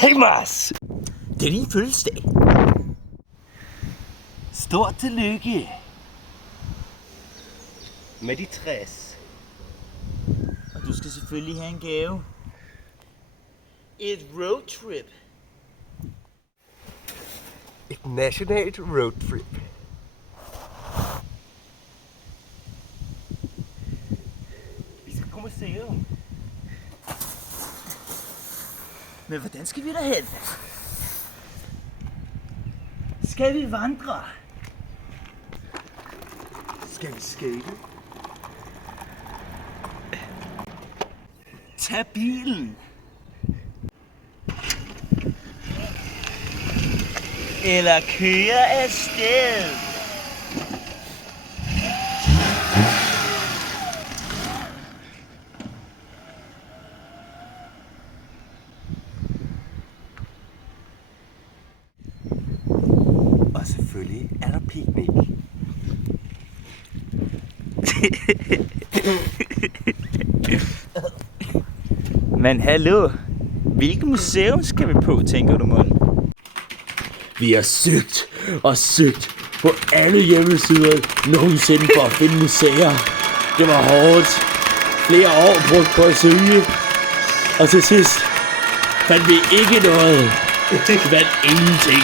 Hej Mars! Det er din fødselsdag. Stort tillykke med de 60. Og du skal selvfølgelig have en gave. Et roadtrip. Et nationalt roadtrip. Vi skal på museum. Men hvordan skal vi derhen? Skal vi vandre? Skal vi skate? Tag bilen. Eller køre afsted. Og selvfølgelig er der picnic. Men hallo, hvilket museum skal vi på, tænker du, Mon? Vi har søgt og søgt på alle hjemmesider nogensinde for at finde museer. Det var hårdt. Flere år brugt på at søge. Og til sidst fandt vi ikke noget. Vi fandt ingenting.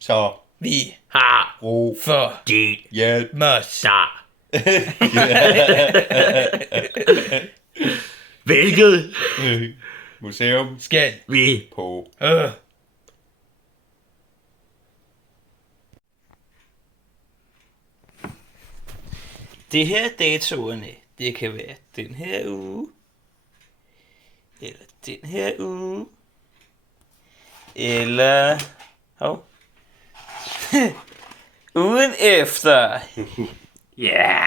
Så Vi har ro for din hjælp masser. Hvilket museum Skal vi på. Det her datoerne, det kan være den her uge, eller den her uge, eller ugen efter. Ja!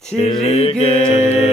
Tillykke!